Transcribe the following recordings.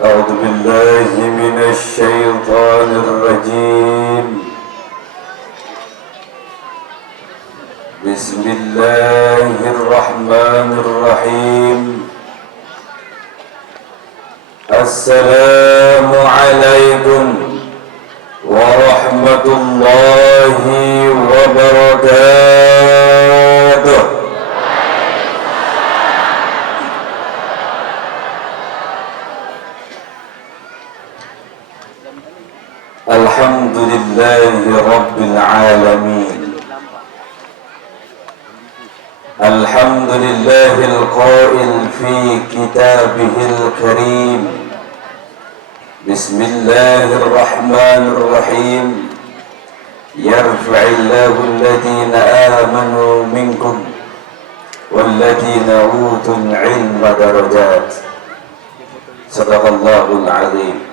أعوذ بالله من الشيطان الرجيم. بسم الله الرحمن الرحيم. السلام عليكم ورحمة الله وبركاته. Alhamdulillahi Rabbil Alamin. Alhamdulillahil qail fi kitabihil karim. Bismillahirrahmanirrahim. Yarfa'illahu alladhina amanu minkum walladhina utul ilma darajat. Sadaqallahul azim.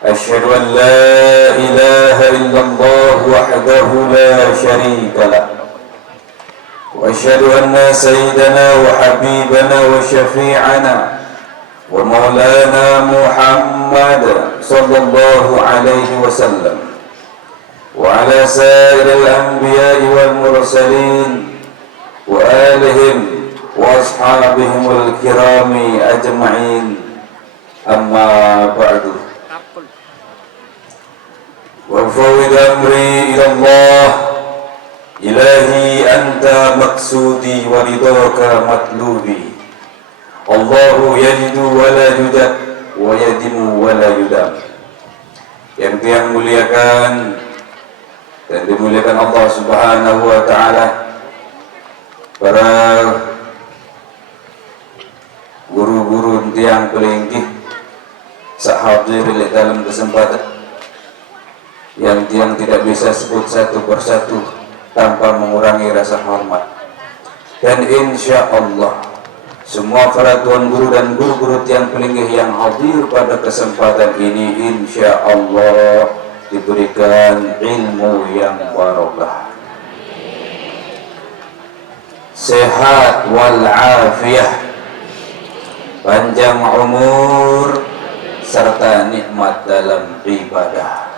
أشهد أن لا إله إلا الله وحده لا شريك له وأشهد أن سيدنا وحبيبنا وشفيعنا ومولانا محمد صلى الله عليه وسلم وعلى سائر الأنبياء والمرسلين وآلهم وأصحابهم الكرام أجمعين. أما بعد، وأفوض أمري إلى الله. إلهي أنت مقصودي ورضاك مطلوبي. الله يجد ولا يجد ويدم ولا yudam. Yang muliakan dan dimuliakan Allah Subhanahu wa taala, para guru-guru yang pelingkih sahadir dalam kesempatan yang tidak bisa sebut satu persatu tanpa mengurangi rasa hormat. Dan insya Allah semua para tuan guru dan guru-guru tiang pelinggih yang hadir pada kesempatan ini insya Allah diberikan ilmu yang barokah, sehat wal afiyah, panjang umur serta nikmat dalam ibadah,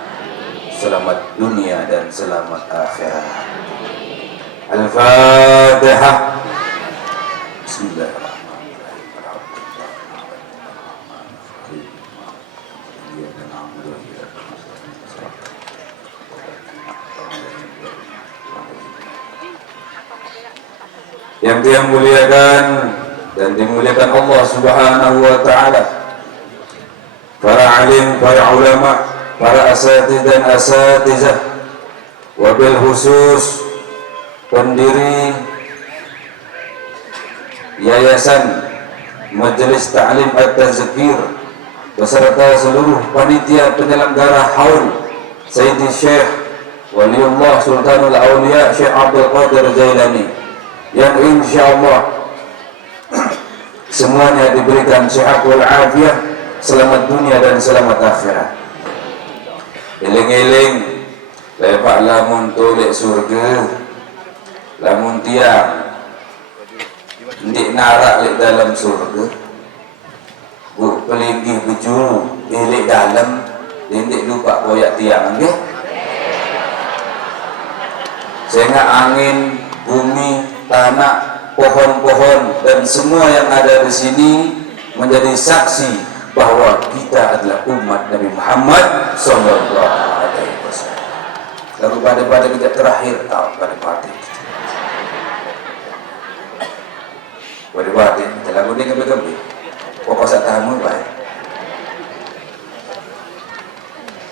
selamat dunia dan selamat akhirat. Al-Fatihah. Bismillahirrahmanirrahim. Yang dia muliakan dan dimuliakan Allah Subhanahu wa taala, para alim, para ulama, para asatidz dan asatizah, wabil khusus pendiri Yayasan Majelis Ta'lim At-Tazkir beserta seluruh panitia penyelenggara haul Sayyidi Syekh Waliullah Sultanul Aulia Syekh Abdul Qadir Jailani, yang insyaallah semuanya diberikan sehat wal afiyah, selamat dunia dan selamat akhirat. Eling-eling lepak lamun tolek surga, lamun tiang ndik narak lek dalam surga, bu pelinggih bejuru lek dalam ndik lupa koyak tiang nggih. Sehingga angin, bumi, tanah, pohon-pohon dan semua yang ada di sini menjadi saksi bahwa kita adalah umat Nabi Muhammad sallallahu alaihi wasallam. Lalu pada kita terakhir tahu pada kita lagu ni kembali pokok satamu baik.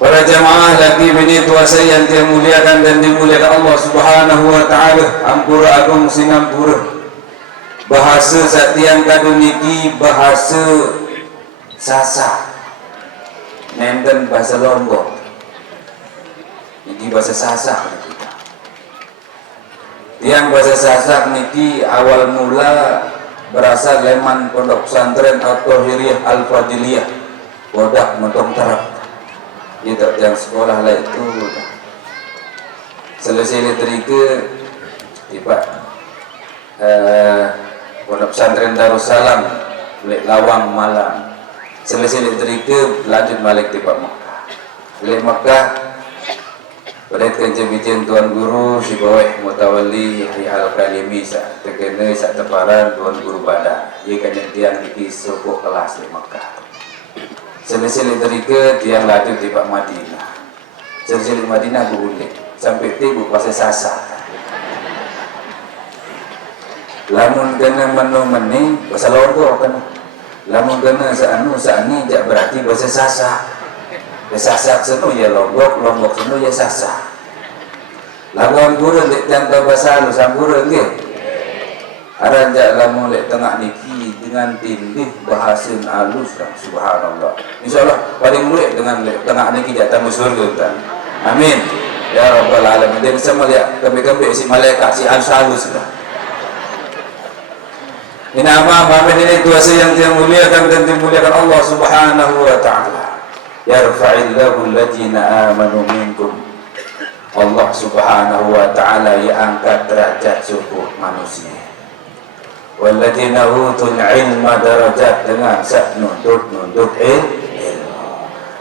Para jamaah lagi bini tuasa yang dimuliakan dan dimuliakan Allah Subhanahu wa taala, ampura agung sinampura. Bahasa satiang kaduniki bahasa Sasak, nenten bahasa Lombok, ini bahasa Sasak. Yang bahasa Sasak niki awal mula berasal leman pondok pesantren At-Tahiriyah Al-Fadiliyah, Bodak Mentong Terap. Itu yang sekolah lah itu selesai literika tiba pondok pesantren Darussalam Lek Lawang Malang. selesai terike lanjut balik di Mekah. Di Mekah pada kencing Tuan Guru si Baweh Mutawalli Al-Kalimi sak terkena sak teparan Tuan Guru Badan ia kanjeng di suku kelas di Mekah. Selesai terike tiang lanjut di Madinah. Selesai di Madinah buulik sampai tibu pasai sasa. Lamun kena menu bahasa Londo kan. Lamun kena saani jak berarti bahasa sasa. Sasak senu ya lombok senu ya sasa. Lawan gurun dek jangka bahasa lu sambura nggih. Aran jak lamun lek tengah niki dengan tindih bahasa alus kan subhanallah. Insyaallah paling luwek dengan lek tengah niki jak tamu surga kan. Amin. Ya rabbal alamin. Dia bisa melihat kami-kami si malaikat si alus lah. Ini apa ini kuasa yang dimuliakan dan dimuliakan Allah Subhanahu wa taala. Yarfa'illahu alladziina aamanu minkum. Allah Subhanahu wa taala yang angkat derajat suku manusia. Walladziina utul ilma darajat dengan sak nuntut ilmu.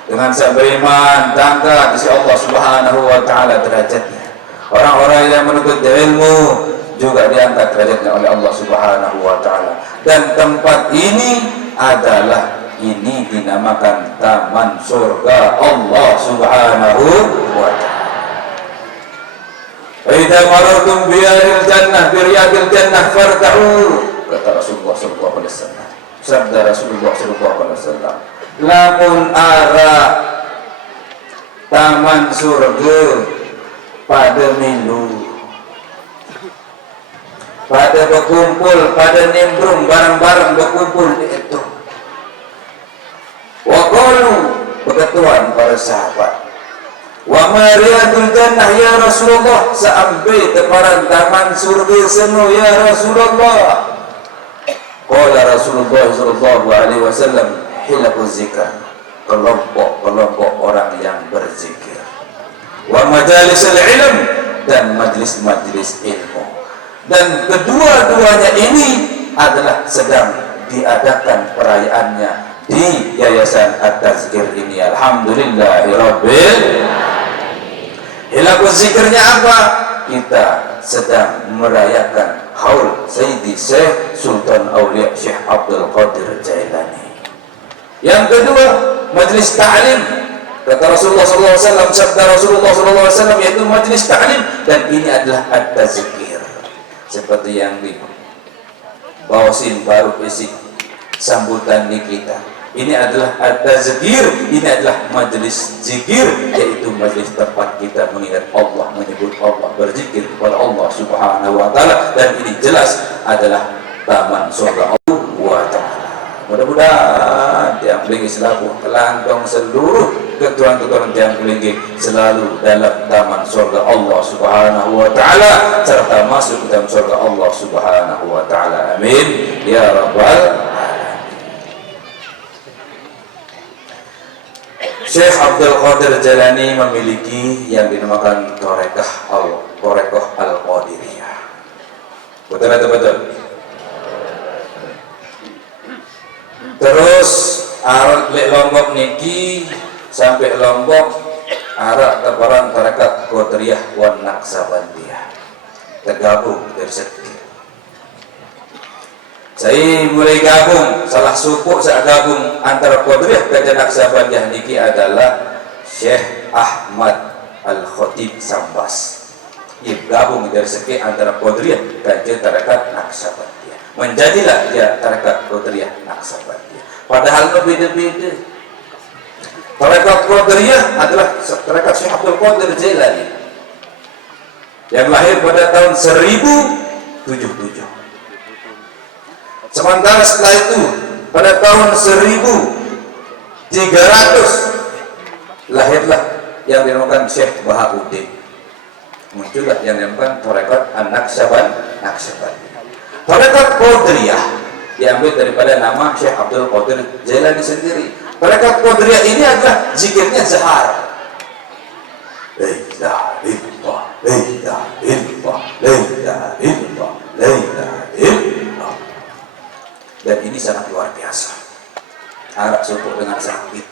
Dengan sak beriman tangga di Allah Subhanahu wa taala derajatnya. Orang-orang yang menuntut ilmu juga diangkat derajatnya oleh Allah Subhanahu wa taala. Dan tempat ini adalah dinamakan taman surga Allah Subhanahu wa taala. Wa idza marartum biyaril jannah farta'u, kata Rasulullah sallallahu alaihi wasallam. Sabda Rasulullah sallallahu alaihi wasallam, lamun arah taman surga pada milu, pada berkumpul, pada nimbrung bareng-bareng berkumpul itu. Wa qalu berketuan para sahabat, wa mariyadul jannah ya Rasulullah, sampai teparan taman surga seno ya Rasulullah. Qala Rasulullah sallallahu alaihi wasallam, hilaquz zikr, kelompok orang yang berzikir. Wa majalisul ilm, dan majlis-majlis ilmu. Dan kedua-duanya ini adalah sedang diadakan perayaannya di Yayasan At-Tazkir ini. Alhamdulillahirabbil alamin. Hilaquz zikrnya apa? Kita sedang merayakan haul Sayyidi Syekh Sultan Aulia Syekh Abdul Qadir Jailani. Yang kedua, majlis ta'lim. Kata Rasulullah SAW, sabda Rasulullah SAW, yaitu majlis ta'lim. Dan ini adalah At-Tazkir. Seperti yang di Bawasin baru isi sambutan di kita. Ini adalah At-Tazkir, ini adalah majlis zikir, yaitu majlis tempat kita mengingat Allah, menyebut Allah, berzikir kepada Allah Subhanahu wa taala, dan ini jelas adalah taman surga Allah wa taala. Mudah-mudahan tiang pelingi selaku kelantong seluruh keturunan tiang pelingi selalu dalam taman surga Allah Subhanahu wa taala, serta masuk dalam surga Allah Subhanahu wa taala. Amin ya rabbal alamin. Syekh Abdul Qadir Jailani memiliki yang dinamakan Thariqah Al-Qadiriyah. Betul atau betul? Terus arah Lombok niki sampai Lombok arah teparan Thariqah Qadiriyah wan Naqsabandiyah tergabung dari sedikit. Saya mulai gabung, salah suku saya gabung antara Qadiriyah dan Naqsabandiyah niki adalah Syekh Ahmad Al-Khatib Sambas. Ia gabung dari sedikit antara Qadiriyah dan Thariqah Naqsabandiyah. Menjadilah dia Thariqah Qadiriyah Naqsabandiyah. Padahal berbeda-beda. Thariqah Qadiriyah adalah Thariqah Syekh Abdul Qadir Jailani yang lahir pada tahun 1077. Sementara setelah itu pada tahun 1300 lahirlah yang dinamakan Syekh Bahauddin. Muncullah yang dinamakan Thariqah Naqsabandiyah. Thariqah Qadiriyah diambil daripada nama Syekh Abdul Qadir Jailani sendiri. Thariqah Qadiriyah ini adalah zikirnya zahar. La ilaha illallah, la ilaha illallah, la ilaha illallah, la ilaha illallah. Dan ini sangat luar biasa. arak sopok dengan sakit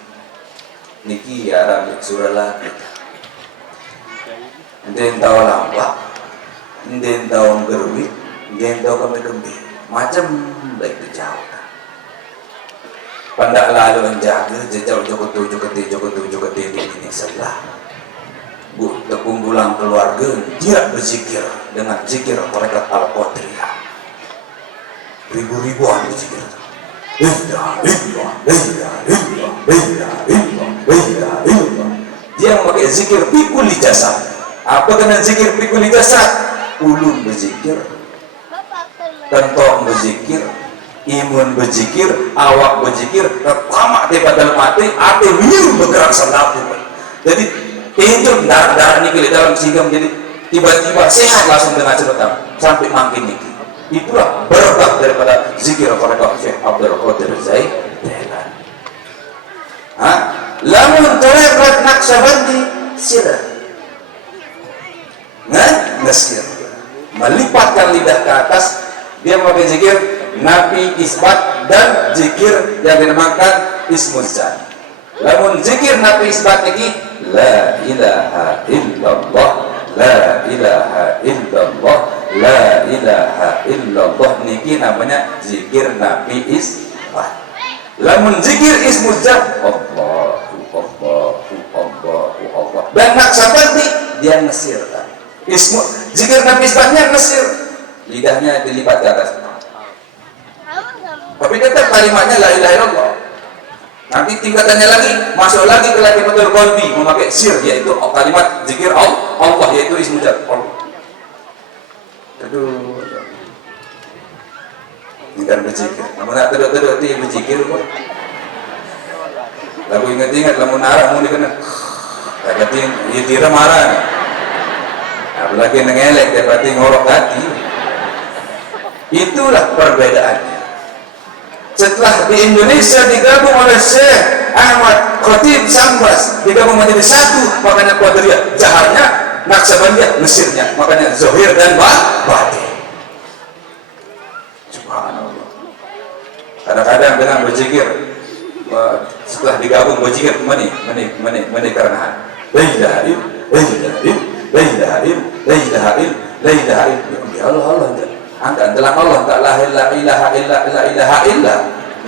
niki arak surah lagi nden tahu lampak nden tahu gerwit nden tahu kembi macam baik dijauh pandak lalu menjaga jejak joko tujuh ini sebelah bu tepung bulang keluarga dia berzikir dengan zikir mereka al-qatriyah ribu-ribuan berzikir dia memakai zikir pikul di jasad. Apa kena zikir pikul di jasad? Ulun berzikir, tentok berzikir, imun berzikir, awak berzikir, tamak daripada mati, hati miu bergerak selalu. Jadi itu darah ini ke dalam sehingga menjadi tiba-tiba sehat langsung dengan cepat sampai makin ini. Itulah berkat daripada zikir kepada Syekh Abdul Qadir Jailani. Lamun terekat Naqsyabandi sirah ngesir melipatkan lidah ke atas, dia memakai zikir nafi isbat dan zikir yang dinamakan ismuzan. Lamun zikir nafi isbat ini la ilaha illallah, la ilaha illallah, la ilaha illallah, niki namanya zikir nafi isbat. Lamun zikir ismuzan Allah dan Naqsyabandi dia ngesirkan ismu zikir nabi isbatnya ngesir, lidahnya dilipat ke atas tapi tetap kalimatnya la ilaha illallah. Nanti tingkatannya lagi masuk lagi ke latifatul qalbi memakai sir, yaitu kalimat zikir Allah, yaitu ismuzan Allah. Aduh, ini kan berzikir namun nak teruk-teruk itu berzikir kok lalu ingat-ingat lamun arah mau dikena berarti ya tira marah apalagi nengelek berarti ngorok hati. Itulah perbedaannya. Setelah di Indonesia digabung oleh Syekh Ahmad Khatib Sambas, digabung menjadi satu, makanya Qadiriyah jaharnya, Naqsyabandiyah Mesirnya, makanya Zohir dan Batin. Subhanallah. Kadang-kadang dengan berzikir setelah digabung berzikir meni karena la ilaha illallah ya Allah anda adalah Allah, tak la ilaha illa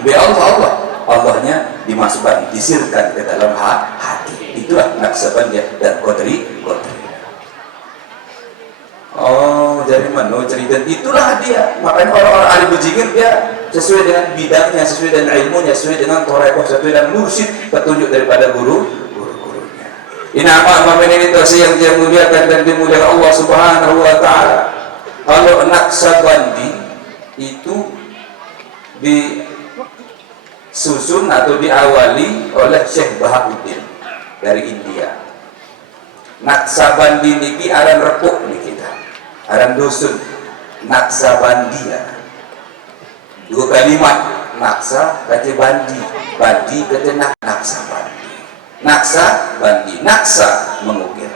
bi Allah. Allahnya dimasukkan, disirkan ke dalam hati. Itulah Naqsyabandiyah dan Qadiriyah. Oh, jadi mana cerita itulah dia. Makanya orang-orang ahli berzikir dia sesuai dengan bidangnya, sesuai dengan ilmunya, sesuai dengan thariqah, sesuai dengan mursyid, petunjuk daripada guru-gurunya. Ini amal ini yang dia muliakan dan dimuliakan Allah Subhanahu wa taala. Kalau Naqsyabandi itu disusun atau diawali oleh Syekh Bahauddin dari India. Naqsyabandi niki aran repuk niki kita. Aran dusun Naqsyabandiyah. Dua kalimat Naqsa kata bandi, bandi kata Naqsyabandi. Naqsyabandi, Naqsa mengukir,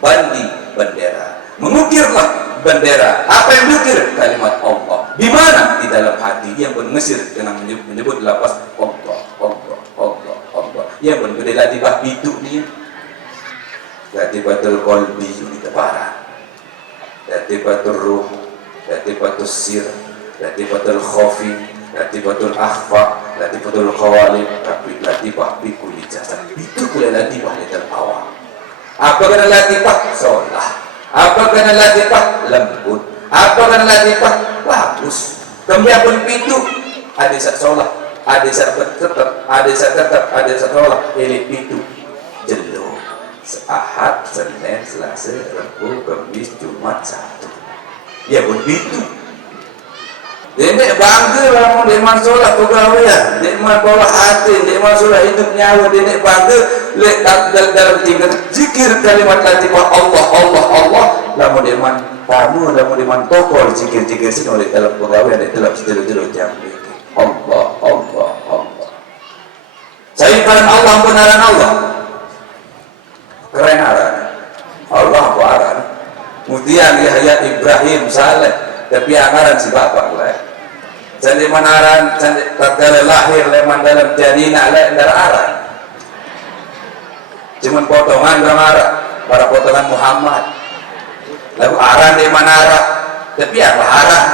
bandi bendera. Mengukirlah bendera. Apa yang diukir? Kalimat Allah. Di mana? Di dalam hati. Yang mengesir dengan menyebut lafaz Allah, Allah, Allah, Allah. Yang berbeda di bawah itu dia. Latifatul qalbi ini tebaran, latifatul ruh, latifatul sir, latifatul khafi, latifatul akhfa, latifatul khawalib, tapi latifah bikul jasad. Itu pula latifah di dalam awal. Apa kena latifah? Solah. Apa kena latifah? Lembut. Apa kena latifah? Bagus. Kemudian pun itu ada sat solah, ada sat tetap, ada sat tetap, ada sat solah. Ini itu jelo. Ahad, Senin, Selasa, Rabu, Kamis, Jumat, Sabtu. Ya begitu. Dek bangga lah mau dek masalah pegawaian, dek bawa hati, dek masalah hidup nyawa, dek bangga lek dalam tingkat zikir kalimat latifah Allah, Allah, Allah. Lamun dek man tamu, lamun dek man tokol zikir-zikir sini oleh dalam pegawaian, dek dalam sejauh-jauh jam. Allah, Allah, Allah. Saya kan Allah benaran Allah. Keren aran Allah apa aran Mudian Yahya Ibrahim Saleh tapi aran si bapak lah Candi manaran, candi tatkala lahir leman dalam janina le aran. Cuman potongan gamara, para potongan Muhammad. Lagu aran di manara, tapi apa aran?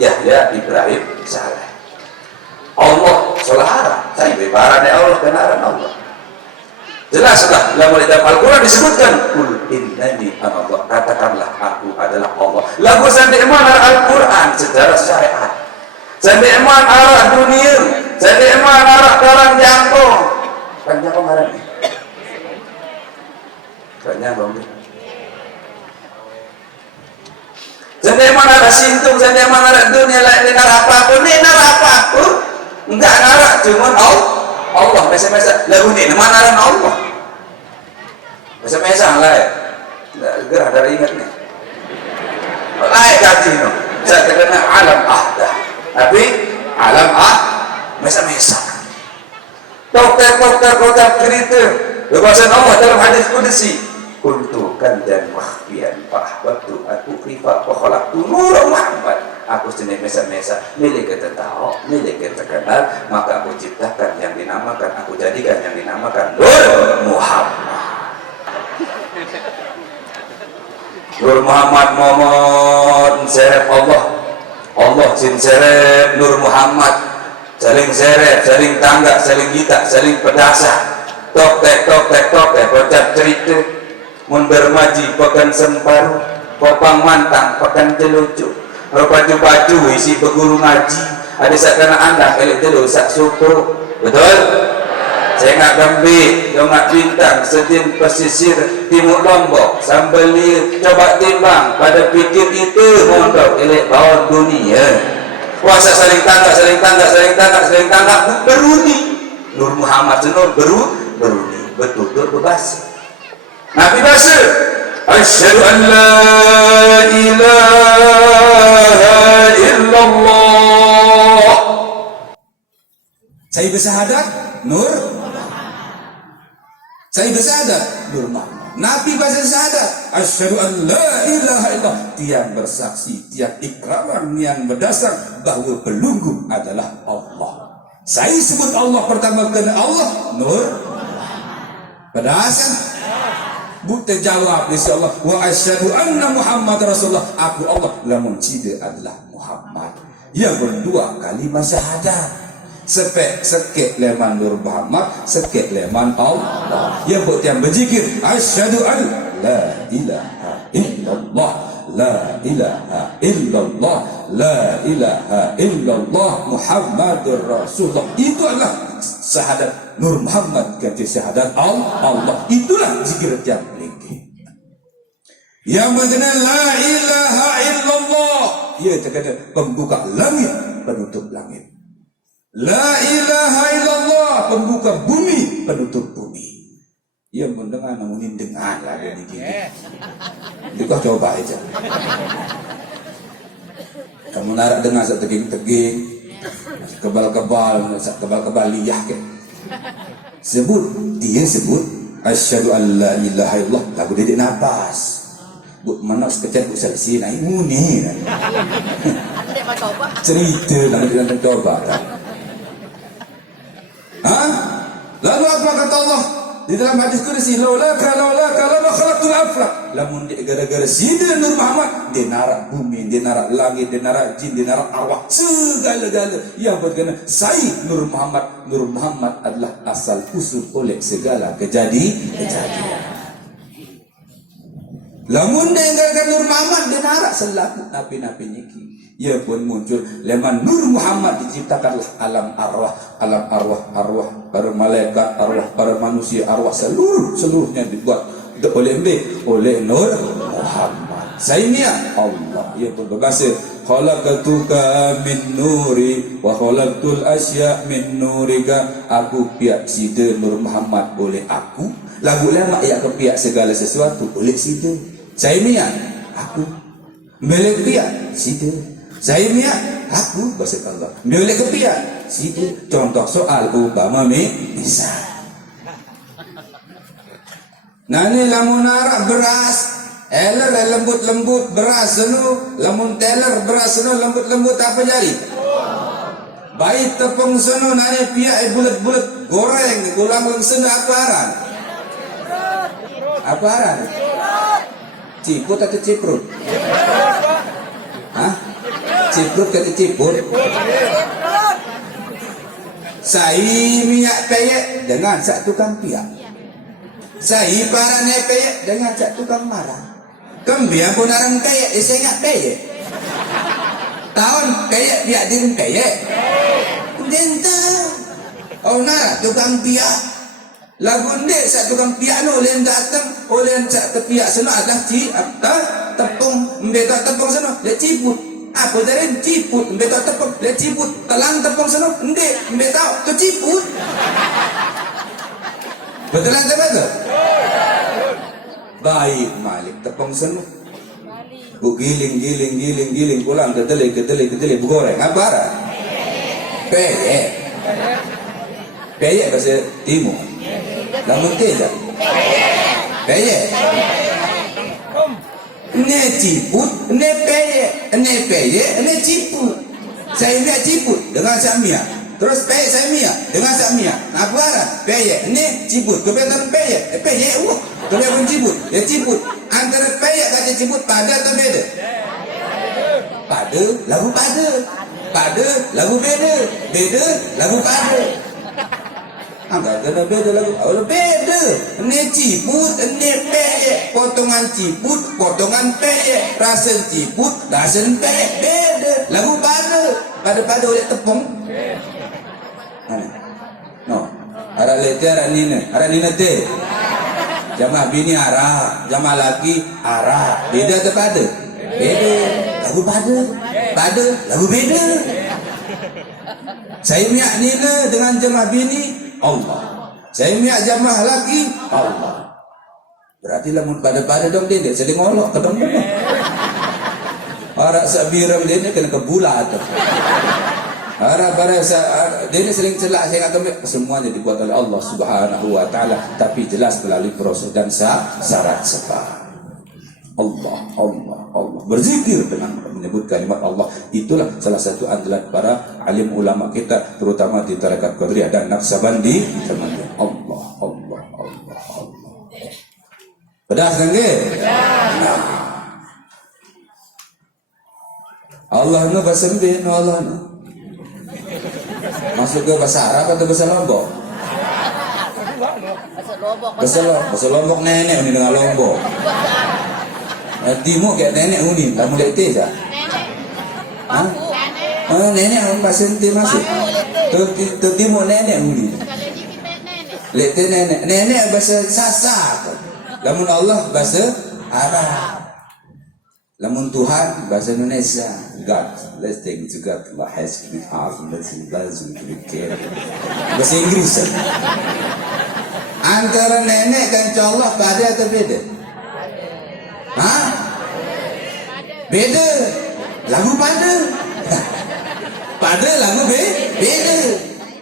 Yahya Ibrahim Saleh. Allah solahara, saya bebaran ya Allah dan aran Allah. Jelaslah lagu dalam Al-Quran disebutkan kul innani anallah, katakanlah aku adalah Allah. Lagu sandi iman Al-Quran secara syariat, sandi iman arah dunia, sandi iman arah dalam jangkau kan jangkau marah nih kan jangkau nih sandi iman arah sintung, sandi iman arah dunia lain narah apapun, enggak narah cuma Allah mesa-mesa lagu ini nama naran Allah mesa-mesa lah ya gerah dari ingat nih lain kaji no saya kena alam ahdah tapi alam mesa-mesa dokter cerita bebasan Allah dalam hadis qudsi kuntukan dan wahbian waktu aku rifa wakhalaqtu nur Muhammad aku sendiri mesa-mesa milik kita tahu, milik kita kenal, maka aku ciptakan yang dinamakan, aku jadikan yang dinamakan Nur Muhammad. Nur Muhammad momon seret Allah sin seret Nur Muhammad saling seret, saling tangga, saling gitak, saling pedasa tok tek kocap cerita mun bermaji pekan semparuh popang mantang pekan telucu baju isi berguru ngaji ada sakana anda elit dulu sak suku betul saya nggak gambit nggak bintang sedin pesisir timur Lombok sambal liur coba timbang pada pikir itu mondok elit bawah dunia puasa saling tangga beruni Nur Muhammad senur beruni betul berbahasa Nabi bahasa asyhadu an la ilaha illallah. Saya bersahadat Nur. Saya bersahadat Nur Muhammad. Nabi bahasa syahadat asyhadu an la ilaha illallah. Tiang bersaksi, tiang ikraran yang berdasar bahawa pelunggu adalah Allah. Saya sebut Allah pertama kali Allah Nur. Berdasar Buta jawab insya Allah wa asyhadu anna Muhammad Rasulullah aku Allah lamun cida adalah Muhammad yang berdua kalimat syahadat sekek leman Nur Muhammad sekek leman Allah yang buat yang berzikir asyhadu an la ilaha illallah la ilaha illallah la ilaha illallah Muhammadur Rasulullah itu adalah syahadat Nur Muhammad kata syahadat Allah itulah zikir yang melingkih yang mengenal la ilaha illallah ia terkata pembuka langit penutup langit la ilaha illallah pembuka bumi penutup bumi ia mendengar namun dengar lah dari gini itu kau coba aja kamu narak dengar satu teging-teging kebal-kebal liyah ke dia sebut asyhadu an la ilaha illallah lagu dedik nafas bu mana sekejap bu selesai naik muni cerita lagu dia coba lalu apa kata Allah di dalam hadis qudsi laulaka lama khalaqtul aflaq lamun dia gara-gara sida Nur Muhammad dia narak bumi dia narak langit dia narak jin dia narak arwah segala-gala yang berkena saya Nur Muhammad adalah asal usul oleh segala kejadian lamun dia gara-gara Nur Muhammad dia narak selaku nabi-nabi niki ia pun muncul leman Nur Muhammad diciptakanlah alam arwah para malaikat arwah para manusia arwah seluruhnya dibuat oleh Nur Muhammad sayyidina Allah ia pun berbahasa khalaqtuka min nuri wa khalaqtul asya min nurika aku pihak sida Nur Muhammad oleh aku lagu lama ia ke pihak segala sesuatu oleh sida sayyidina aku milik pihak sida sayyidina aku bahasa Allah milik ke pihak sida contoh soal umpama misal nani lamun arak beras eler lembut beras senu lamun teler beras senu lembut apa jadi Baik tepung sono nane pihak bulat-bulat goreng ulang sena aparan. Aparan. Ciput atau ciprut? Hah? Ciprut atau ciput? Saya minyak peyek dengan sak tukang piak. Saya parane peyek dengan sak tukang marah. Kembiang pun orang peyek, saya ingat peyek. Tahun peyek biak diri peyek. Denta. Oh nak tukang piak. Lagu ndek sak tukang piak no oleh datang oleh sak tepiak sana ada tepung mbeta tepung sana dia ciput. Apa dari ciput mbeta tepung dia ciput telang tepung sana ndek mbeta tu ciput. Betul tak betul? Baik Malik tepung sana. Bu giling pulang keteli goreng apa arah? Peyek. Peyek bahasa timur. Namun tidak. Peyek. Ne ciput, ne peyek, ne ciput. Saya minyak ciput dengan samia. Terus peyek saya minyak dengan samia. Apa arah? Peyek, ne ciput. Kebetulan peyek, peyek. Kebetulan ciput, ya ciput. Antara peyek kata ciput pada atau beda? Pada, lagu pada. Pada, lagu beda. Beda, lagu pada. Angkat kena beda lagu. Oh, beda. Ini ciput, ini peyek. Potongan ciput, potongan peyek. Rasa ciput, rasa peyek. Beda. Lagu pada. Pada oleh tepung. No. Arah lete, arah nina te. Jamaah bini arah, jamaah laki arah. Beda atau pada? Beda. Lagu pada. Pada, lagu beda. Saya minyak nina dengan jamaah bini Allah. Saya minyak jamaah laki Allah. Berarti lamun pada dong dia sedang ngolok ke dong. Arak sabiram dia kena kebulat. Arak pada dia sering celak saya kata semuanya dibuat oleh Allah Subhanahu wa taala tapi jelas melalui proses dan syarat sebab. Allah berzikir dengan menyebut kalimat Allah itulah salah satu andalan para alim ulama kita terutama di tarekat Qadiriyah dan Naqsabandi teman-teman. Allah pedas kan ke? Nah. Allah nu bahasa Melayu Allah nu masuk ke bahasa Arab atau bahasa Lombok? Bahasa Lombok nenek ni dengan Lombok. Timur kayak nenek uni, tak boleh teh sah. Oh nenek orang pasien teh masuk. Tu timur nenek uni. Lete nenek bahasa Sasak. Lamun Allah bahasa Arab. Lamun Tuhan bahasa Indonesia. God, let's take to God. Allah has to be awesome. Let's to be care. Bahasa Inggris. Antara nenek dan Allah pada atau beda? Hah? Beda. Lagu pada. Pada lagu beda.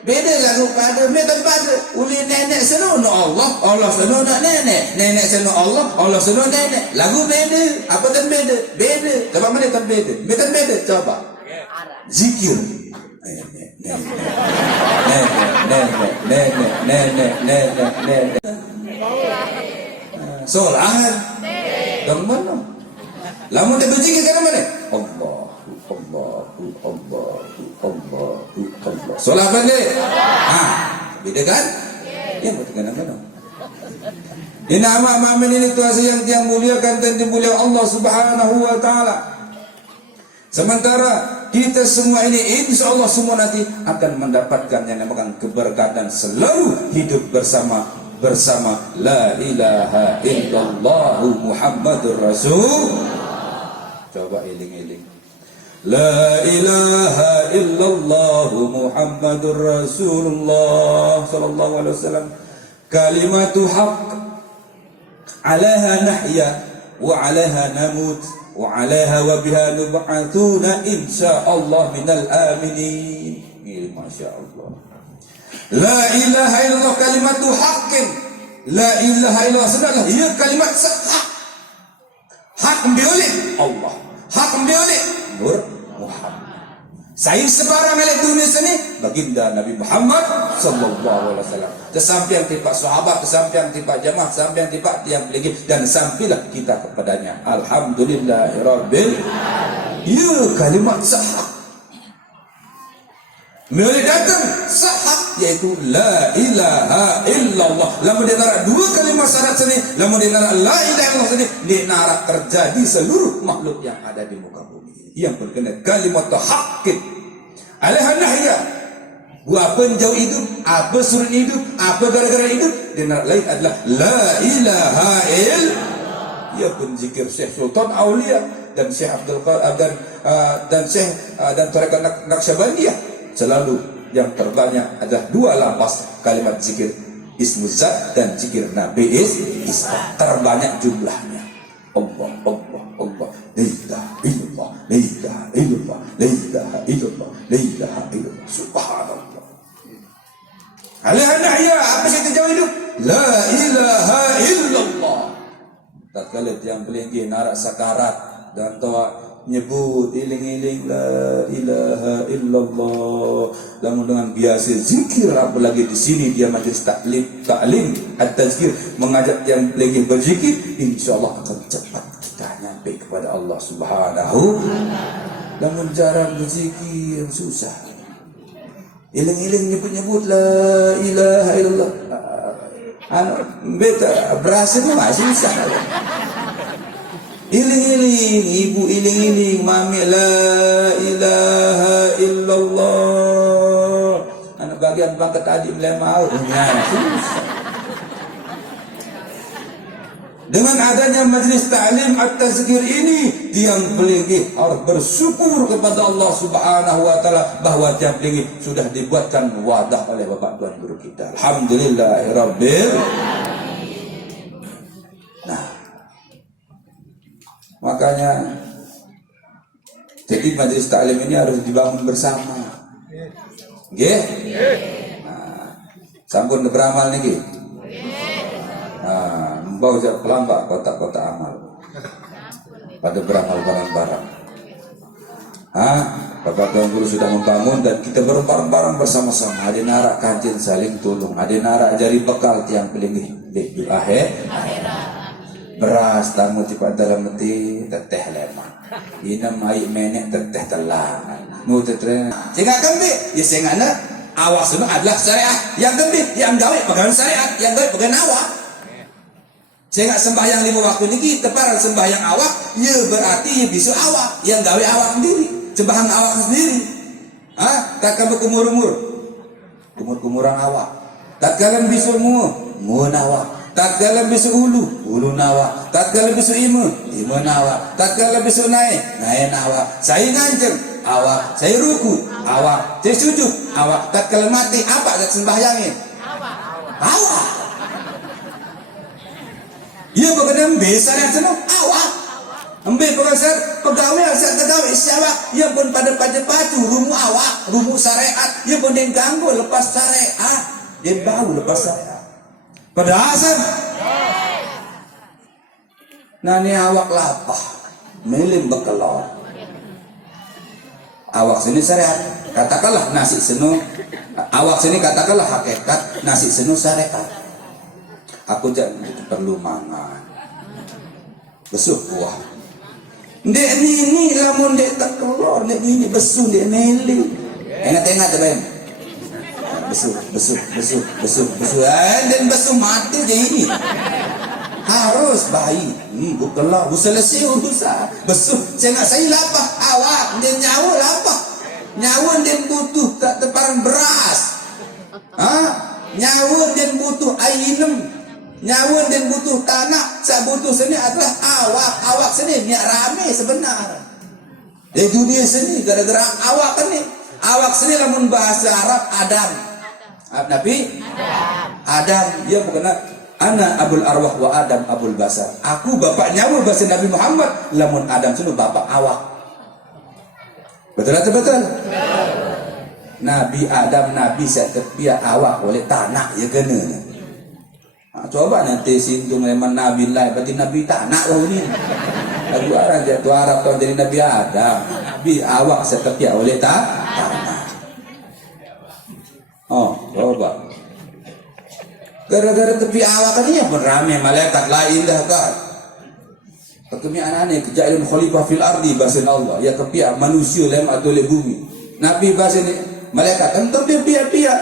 Beda lagu pada. Beda pada. Uli nenek seno Allah. Allah seno nak nenek. Nenek seno Allah. Allah seno nenek. Lagu beda. Apa kan beda? Beda. Coba mana kan beda? Beda. Coba. Zikir. Nenek. Solat. Dong mana? Lamun dia berzikir kan mana? Allah. Solat apa ni? Beda kan? Ya betul kan apa? Ini nama ini tuasa yang tiang muliakan dan dimulia Allah Subhanahu wa taala. Sementara kita semua ini insya Allah semua nanti akan mendapatkan yang dinamakan keberkatan selalu hidup bersama la ilaha illallah Muhammadur Rasul. Coba iling-iling. La ilaha illallah Muhammadur Rasulullah sallallahu alaihi wasallam. Kalimatu haqq. 'Alaiha nahya wa 'alaiha namut wa 'alaiha wa biha nub'atsuna insyaallah minal aminin. Masyaallah. La ilaha illallah kalimatu haqqin. La ilaha illallah sebenarnya ia kalimat hak. Hak milik Allah. Hak milik Muhammad. Saya sebarang oleh dunia sini baginda Nabi Muhammad sallallahu alaihi wasallam. Kesampaian tiba sahabat, kesampaian tiba jamaah, kesampaian tiba tiang peligi, dan sampailah kita kepadanya. Alhamdulillahirabbil ya kalimat sahih. Mulai datang sahak, yaitu la ilaha illallah. Lamun dia narak dua kalimat syarat sini, lamun dia narak la ilaha illallah sini, dia narak terjadi seluruh makhluk yang ada di muka bumi yang berkena kalimat haqqin alaiha nahya. Apa jauh hidup, apa suruh hidup, apa gara-gara hidup, dia narak lain adalah la ilaha illallah. Ia pun zikir Syekh Sultan Aulia dan Syekh Abdul Qadir dan Syekh dan Tarekat Naqsyabandiyah. Selalu yang terbanyak adalah dua lapas kalimat zikir ismu zat dan zikir nabi isma, terbanyak jumlahnya. Allah Allah Allah, la ilaha illallah, la ilaha illallah, la ilaha illallah, la ilaha illallah, subhanallah. Alaiha nahya, apa sih terjauh hidup? La ilaha illallah. Tatkala yang pelinggi narak sakarat dan tawa nyebut iling-iling la ilaha illallah, lamun dengan biasa zikir, apalagi di sini dia majlis taklim at-tazkir, mengajak yang lagi berzikir, insyaallah akan cepat kita nyampe kepada Allah Subhanahu. Lamun jarang berzikir susah. Iling-iling nyebut-nyebut la ilaha illallah, beta berasa masih susah. Iling-iling, ibu iling-iling, mami la ilaha illallah. Anak bagian pangkat adik melemau. Dengan adanya majlis ta'lim at-tazkir ini, tiang pelinggi harus bersyukur kepada Allah Subhanahu wa taala bahwa tiang pelinggi sudah dibuatkan wadah oleh Bapak Tuan Guru kita. Alhamdulillahirabbil. Makanya jadi majelis taklim ini harus dibangun bersama. Nggih? Nah, sampun beramal niki. Nah, membawa pelambak kotak-kotak amal. Pada beramal bareng-bareng. Bapak Tuan Guru sudah membangun dan kita bareng-bareng bersama-sama. Ada narak kancil saling tolong, ada narak jari bekal tiang pelinggi di akhirat. Beras tamu tiba dalam meti teteh lemah. Ina mai menek teteh telang. Nu teteh. Sehingga kembi, ya sehingga awak semua adalah syariat. Yang kembi, yang gawe pegangan syariat, yang gawe pegangan awak. Sehingga sembahyang 5 waktu niki teparan sembahyang awak, ya berarti ya bisu awak, yang gawe awak sendiri, sembahyang awak sendiri. Tak kamu kumur-kumur, kumur-kumuran awak. Tak kalian bisu mu awak. Tatkala besok ulu nawa. Tatkala besok imu nawa. Tatkala besok naik nawa. Saya nganceng awak, saya ruku awak, saya sujud awak. Tatkala mati apa yang sembahyangin? Awak. Ia berkenaan besar yang senang awak. Ambil pengasar pegawai asal pegawai siapa? Ia pun pada pacu rumu awak, rumu syariat. Ia pun dia ganggu lepas syariat, dia bau lepas syariat. Pada asal nani awak lapah milim bekelor awak sini syariat, katakanlah nasi senu awak sini katakanlah hakikat nasi senu syariat. Aku jangan perlu mangan besuh buah dek ini lamun dek tak kelor dek ini besuh dek meli ingat-ingat ben besuh dan besuh mati je ini harus bayi bukanlah selesai urusan besuh. Saya lapar awak dia nyawa lapar nyawa dia butuh tak teparan beras nyawa dia butuh air minum nyawa dia butuh tanah saya butuh sini adalah awak sini ni rame sebenar di dunia sini gara-gara awak kan ni awak sini lamun bahasa Arab Nabi Adam dia bukan ana abul arwah wa Adam abul basar. Aku bapak nyawa bahasa Nabi Muhammad, lamun Adam sunu bapak awak. Betul atau betul? Nabi Adam nabi setepiak awak oleh tanah ya kena. Coba nanti sintung memang Nabi lain berarti Nabi tanah ini. Lagu orang jatuh Arab tahun dari Nabi Adam. Nabi awak setepiak oleh tanah. Coba. Gara-gara tepi awak kan ya pun ramai malaikat lain dah kan. Kami anak-anak kejadian khalifah fil ardi bahasa Allah. Ya tepi manusia lem atau le bumi. Nabi bahasa ni malaikat kan tepi pihak-pihak.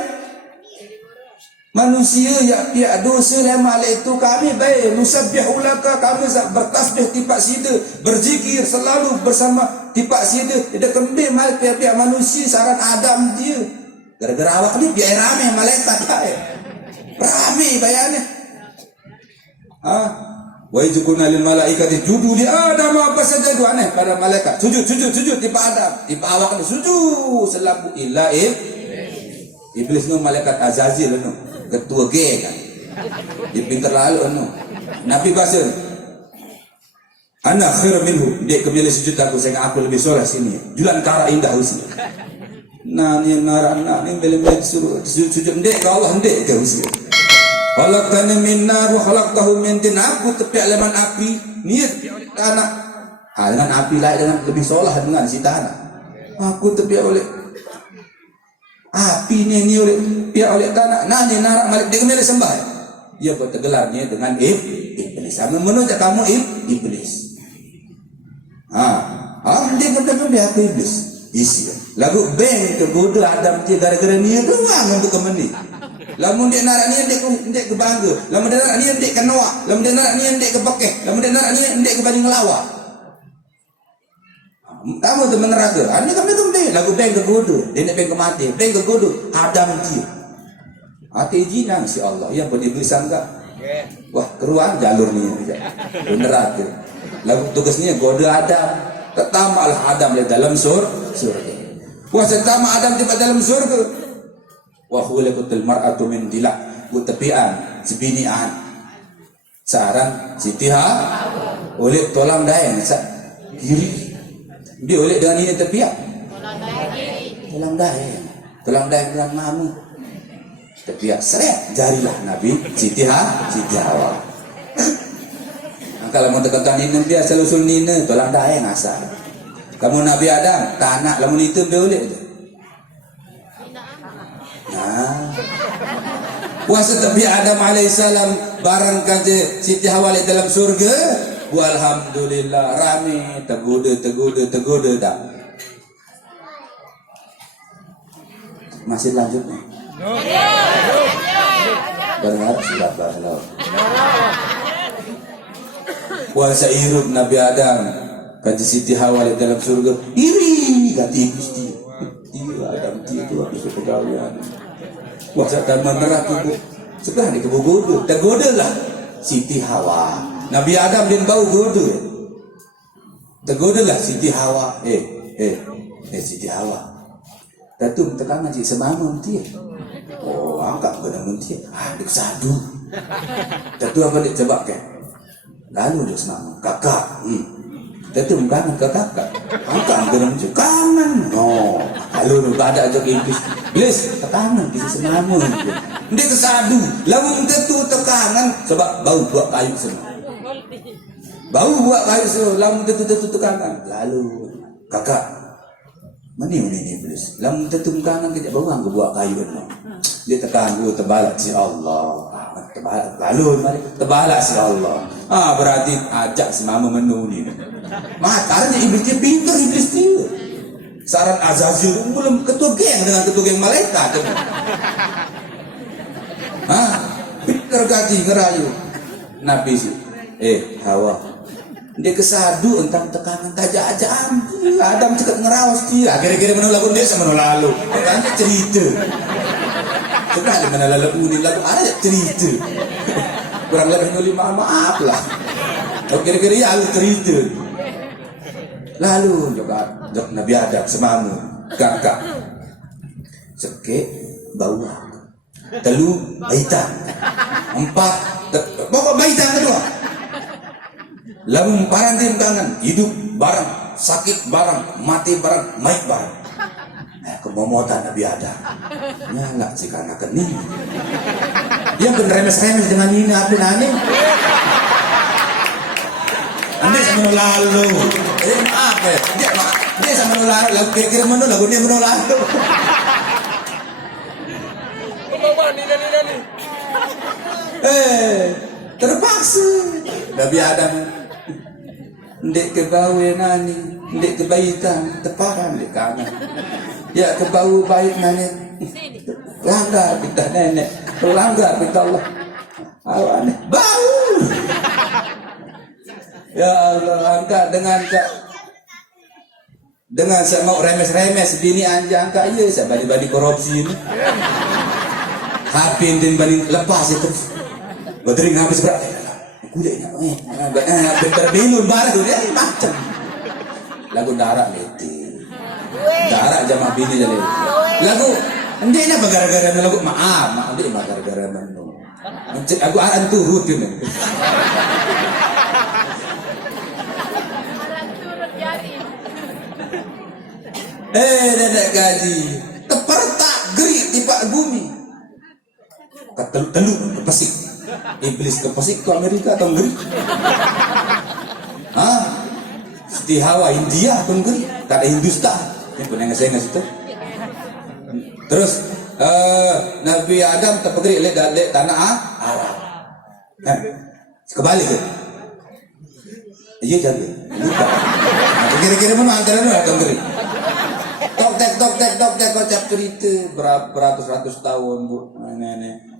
Manusia ya pihak dosa lem itu kami baik musabbihu laka, kami bertasbih tipak sida, berzikir selalu bersama tipak sida. Dia kembali mal pihak-pihak manusia saran Adam dia. Gara-gara awak ni biar ramai malaikat baik. Ramai bayarnya. Wa ijkuna lil malaikati judu li Adam apa saja tu aneh pada malaikat. Sujud tipe Adam. Tipe awak ni sujud selaku illa iblis nu malaikat Azazil nu. Ketua geng kan. Dia pintar lalu nu. Nabi bahasa ana khair minhu. Dia kembali sujud aku sehingga aku lebih soleh sini. Julan kara indah usia. Nah ni narana ni beli-beli suruh sujud ndek ke Allah ndek ke usia. Khalaqtani min nar wa khalaqtahu min tin. Aku tepi elemen api, niat tanah. Dengan api lain dengan lebih solah dengan si tanah. Aku tepi oleh api ni oleh pihak oleh tanah. Nah ni narak malik dia kembali sembah. Ia buat tergelarnya dengan iblis. Sama menunjuk kamu iblis. Dia kembali aku iblis. Isi. Lagu beng kegoda Adam dia gara-gara ni doang untuk kemeni. Lamun dia narak ni ndek ke bangga, lamun dia narak ni ndek ke noak, lamun dia narak ni ndek ke bekeh, lamun dia narak ni ndek ke bani ngelawak. Kamu tu meneraga. Ini kami lagu beng ke godo, dia nak beng ke mati, beng ke godo Adam dia. Hati jinang si Allah, yang pun iblis sangka. Wah, keruan jalur ni neraka. Lagu tugasnya godo Adam, tetamalah Adam di dalam surga. Wah, setama Adam di dalam surga. Wa khuliqatil mar'atu min dilak, tepian sebinian sarang sitiha oleh tolang daeng kiri dia oleh dengan ini tepian tolang daeng dengan mamu tepian seret jarilah Nabi sitiha sitihawa. Kalau mau tekan ini biasa usul nina tolang daeng asal. Kamu Nabi Adam tanah lamun itu dia oleh puasa Nabi Adam alaihissalam barang kaje Siti Hawa dalam surga. Alhamdulillah rame tegoda dah. Masih lanjut nih. Benar sudah bahala. Puasa hirup Nabi Adam kaje Siti Hawa dalam surga. Iri ganti Gusti. Dia Adam dia tu habis pegawaian. Puasa taman neraka tu sekarang ni kebugodo tergoda lah Siti Hawa. Nabi Adam dia bau godo tergoda lah Siti Hawa. Siti Hawa datum tekan ngaji semamun dia. Oh angkat kena muntir dia kesadu datum apa dia coba ke lalu dia semamun kakak datum kangen ke kakak angkat kena muntir kangen lalu dia ada ajak iblis tekanan bisa semamun dia kesadu lamun tentu tekanan sebab bau buat kayu semua bau buat kayu semua lamun tentu tekanan lalu kakak mana ini iblis lamun tentu tekanan kejap bau anggo buat kayu semua dia tekan gua terbalak si Allah terbalak lalu mari terbalak si Allah berarti ajak semama menu ni makanya iblis dia pintar iblis dia saran Azazil belum ketua geng dengan ketua geng malaikat. Pintar ganti ngerayu Nabi sih. Hawa dia kesadu tentang tekanan tajam Adam cekap ngerawas dia kira-kira mana lagu dia sama lalu kan cerita sekali mana lagu ni lagu ada cerita kurang lebih nuli maaf lah kira-kira ya ada cerita lalu juga Nabi Adam semamu kakak sekek bawah telu baitan empat pokok baitan kedua lalu parantim tangan hidup barang sakit barang mati barang maik barang kemomotan Nabi Adam nyala si karena kening dia pun remes-remes dengan ini apa nani anda sama lalu maaf dia sama lalu lagu kira-kira mana lagu dia lalu Terpaksa Nabi Adam ndek ke bau nani, ndek ke baitan teparan di kanan. Ya ke bau bait nani. Langgar kita nenek, langgar kita Allah. Awane bau. Ya Allah, angka dengan saya mau remes-remes bini anja angka iya saya bali-bali korupsi ini. Hapin dan bali lepas itu. Badring habis berapa? Kudanya, bentar bingung barang dia macam. Lagu darak leti. Darak jamaah bini jadi. Lagu Hindi na bagara-gara na lagu maaf, hindi bagara-gara man no. Aku aran turut yun. Nenek gaji tepertak gerik di pak bumi. Ketelu ke Pesik. Iblis ke Pesik ke Amerika atau gerik? Di Hawa India atau gerik? Kada Hindustan. Ini pun yang saya ngasih itu. Terus Nabi Adam terpegeri oleh tanah Arab. Kembali ke? Iya jadi. Lupa. Kira-kira mana antara nu atau geri? Tok tek kocap cerita beratus-ratus tahun bu. Nenek.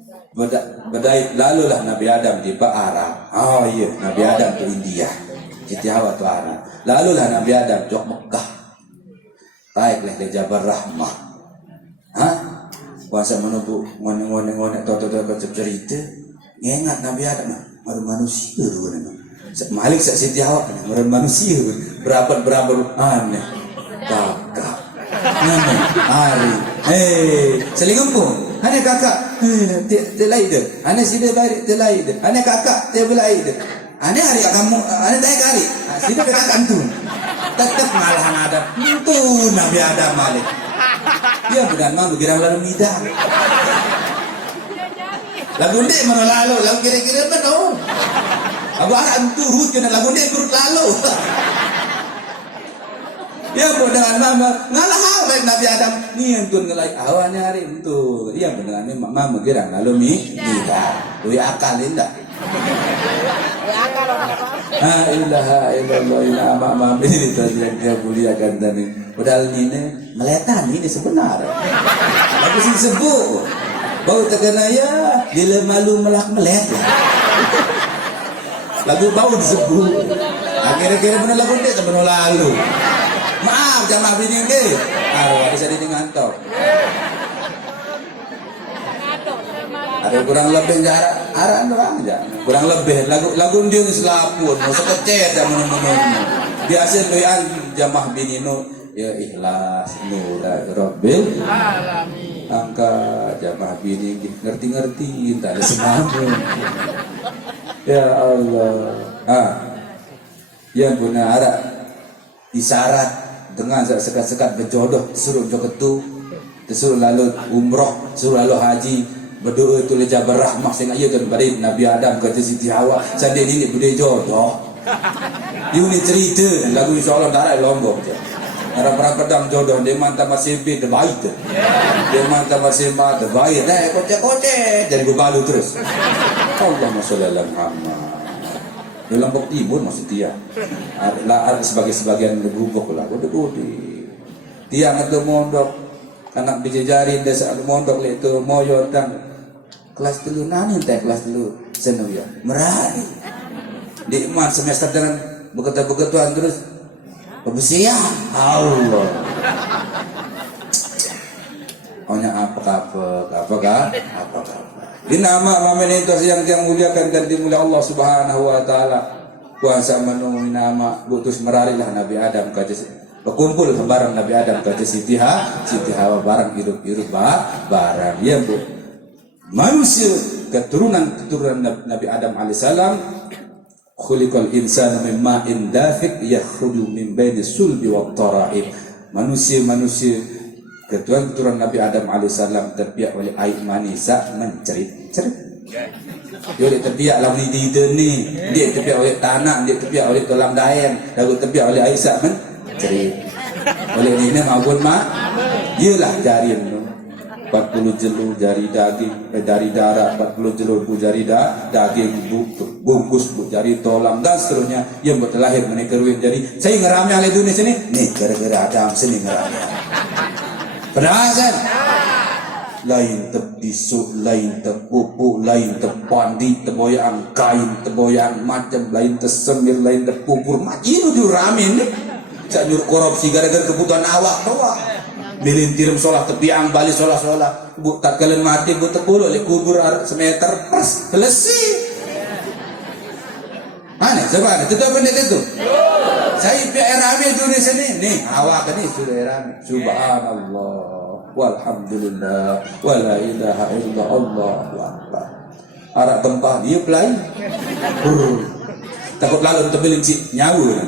Bedai lalulah Nabi Adam di Arab. Oh iya, Nabi Adam ke India. Siti Hawa tu Arab. Lalulah Nabi Adam jok Mekah. Taiklah ke Jabal Rahmah. Kuasa menunggu ngone toto kocap cerita. Ingat Nabi Adam baru manusia dulu Malik sak Siti Hawa baru manusia berapa aneh kakak hari selingkuh ane kakak telai deh ane sida bari telai deh ane kakak telai deh ane hari kamu ane tanya kali sida kakak antun tetap malahan ada itu Nabi Adam Malik ya benar mah begitu lalu midah lagu ndek mana lalu lagu kira-kira mana aku akan turut kena lagu ndek turut lalu ya dengan mama ngalah baik Nabi Adam ni entun ngelai awannya hari itu iya dengan mama mengira lalu midah lu akal indah ilaha illallah ila mama ini terjadi dia muliakan tadi padahal ini meletan ini sebenarnya aku sih sebut bau terkena ya bila malu melak melet lagu bau disebut akhirnya benar lagu dia tak benar lalu maaf jamaah bini ke ada bisa ditingantau ada kurang lebih jarak arah doang aja kurang lebih lagu dia selapun masa kecet dan menung-menung biasa doyan jamaah bini no ya ikhlas nura rabbil alamin angka jamaah bini ngerti-ngerti tak ada semangat ya Allah yang guna arah isyarat dengan sekat-sekat berjodoh suruh joketu suruh lalu umroh suruh lalu haji berdoa tu le Jabal Rahmah sehingga ia kan pada Nabi Adam kata Siti Hawa sandi ini bude jodoh ini cerita lagu insyaallah darah lombok je orang pedang jodoh dia mantap masih be terbaik dia mantap masih ma terbaik kocek jadi balu terus Allahumma sholli ala Muhammad di Lombok Timur maksud dia ada sebagian gubuk lah gede tiang itu mondok anak bijajarin desa mondok itu moyo dan kelas dulu nani teh kelas dulu seno ya merari di iman semester dengan begitu-begituan terus pebesian Allah hanya apa ini nama mamen itu yang muliakan dan dimulia Allah Subhanahu wa taala kuasa menemui nama utus merarilah Nabi Adam kaji berkumpul barang Nabi Adam kaji Siti Hawa barang hidup barang ya bu manusia keturunan Nabi Adam alaihissalam khuliqal insana min ma'in dafiq yakhruju min baini sulbi wat tara'ib manusia keturunan Nabi Adam alaihissalam terpiak oleh air manisa mencerit dia terpiak lawan ni dia terpiak oleh tanah dia terpiak oleh tulang daen lalu terpiak oleh Aisyah mencerit oleh ini maupun iyalah jarin 40 jelu jari daging, dari darah 40 jelu bu jari daging bungkus bu jari tolam dan seterusnya yang buat lahir menekerwin. Jadi saya ngeramnya oleh dunia sini nih gara-gara Adam sini ngeramnya penasaran lain tebisuk, lain tepupuk, lain tepandi, teboyang kain, teboyang macam, lain tesemil, lain tepupur macam itu ramen nih saya nyuruh korupsi gara-gara kebutuhan awak doang. Milintirim sholat tebiang balik sholat bu tak kalian mati bu tekulu oleh kubur semeter pas selesai mana coba ada tutup benda itu saya pihak rame dunia sini nih awak ini sudah rame subhanallah walhamdulillah wala ilaha illallah akbar arak tempah dia pelai takut lalu untuk bilang si nyawa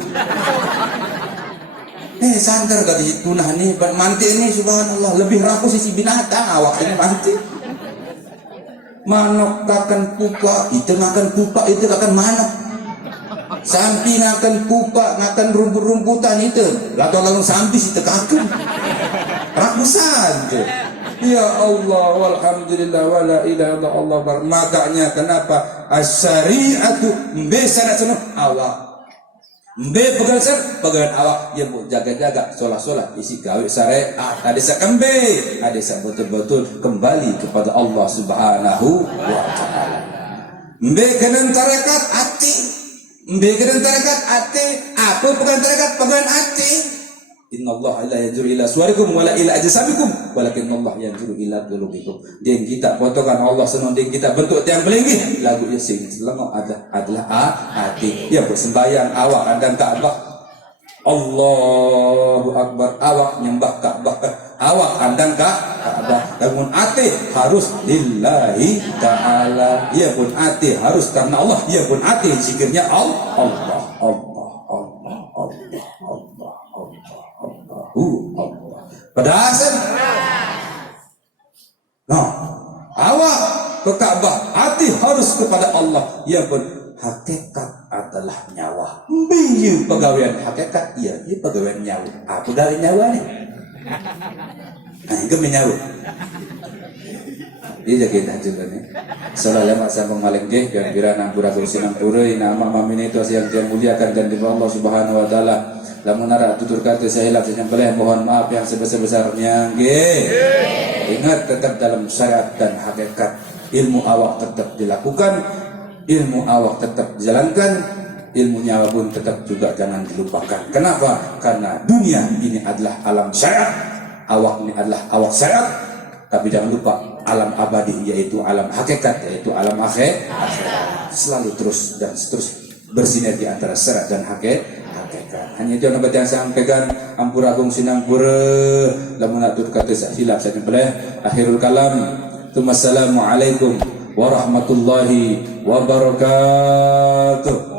santer kata tunah nih manti ini subhanallah lebih rapuh sisi binatang awak ini manti manok akan pupa itu makan pupa itu akan manok sampi akan pupa akan rumput-rumputan itu lalu sampi itu kakun rakusan itu ya Allah walhamdulillah wala ilaha illallah makanya kenapa asyariatu mbesana sunu awak mbe pegang awak yang mau jaga-jaga solat isi gawe syariat ada sekembe ada betul-betul kembali kepada Allah Subhanahu wa taala mbe kenen tarekat ati apa pegang tarekat pegang ati innallaha la yanzuru ila suwarikum wala ila ajsamikum walakinnallaha yanzuru ila qulubikum den kita fotokan Allah senang den kita bentuk tiang pelinggi lagu sing selama adalah hati ya bersembayang awak dan Ka'bah Allahu akbar awak nyembah Ka'bah awak andang Ka'bah namun hati harus lillahi ta'ala ya pun hati harus karena Allah ya pun hati zikirnya Allah pedasan awak ke Ka'bah hati harus kepada Allah ya pun hakikat adalah nyawa biyu pegawaian hakikat iya pegawaian nyawa apa dari nyawa nih nah itu menyawa dia kita juga nih soalnya masa pengaling deh kira-kira nampura kursi nampura nama mamin itu yang dia muliakan dan di Allah Subhanahu wa taala lamun nara tutur kata saya hilap saya boleh mohon maaf yang sebesar-besarnya ingat tetap dalam syariat dan hakikat ilmu awak tetap dilakukan ilmu awak tetap dijalankan ilmu nyawa pun tetap juga jangan dilupakan kenapa? Karena dunia ini adalah alam syariat awak ini adalah awak syariat tapi jangan lupa alam abadi yaitu alam hakikat yaitu alam akhirat selalu terus dan terus bersinergi antara syariat dan hakikat hanya itu yang yang sampaikan ampura agung sinampura lamun atur kata silap saya boleh akhirul kalam assalamualaikum warahmatullahi wabarakatuh.